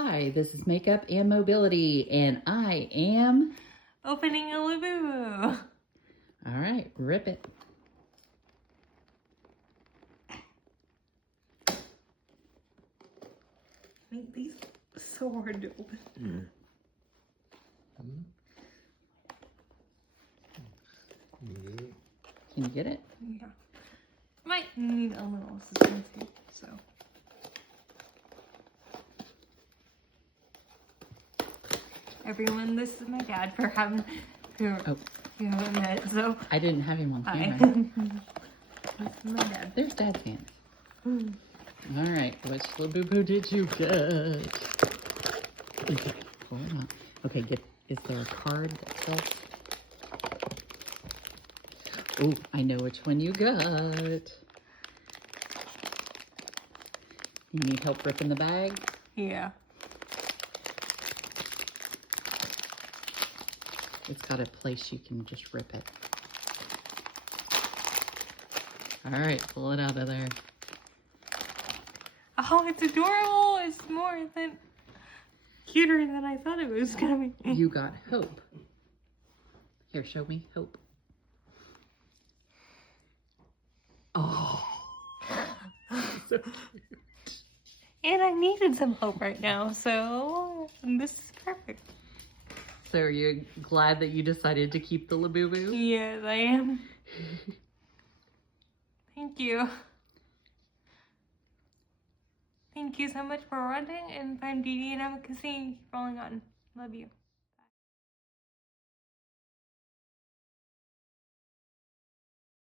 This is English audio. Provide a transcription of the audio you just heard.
Hi, this is Makeup and Mobility, and I am opening a Labubu. All right, rip it. Make these so hard to open. Can you get it? Yeah. Might need a little assistance here, so. Everyone, this is my dad for having, who you haven't met, so. I didn't have him on Hi. camera. This is my dad. There's Dad's hands. All right, which Labubu did you get? Okay, pull it out. Okay, is there a card that says? Oh, I know which one you got. You need help ripping the bag? Yeah. It's got a place you can just rip it. All right, pull it out of there. Oh, it's adorable. It's more than cuter than I thought it was gonna be. You got Hope. Here, show me Hope. Oh, so cute. And I needed some hope right now, so this is perfect. So are you glad that you decided to keep the Labubu? Yes, I am. Thank you. Thank you so much for watching, and I'm Dee Dee, and I'm Cassine. Keep rolling on. Love you.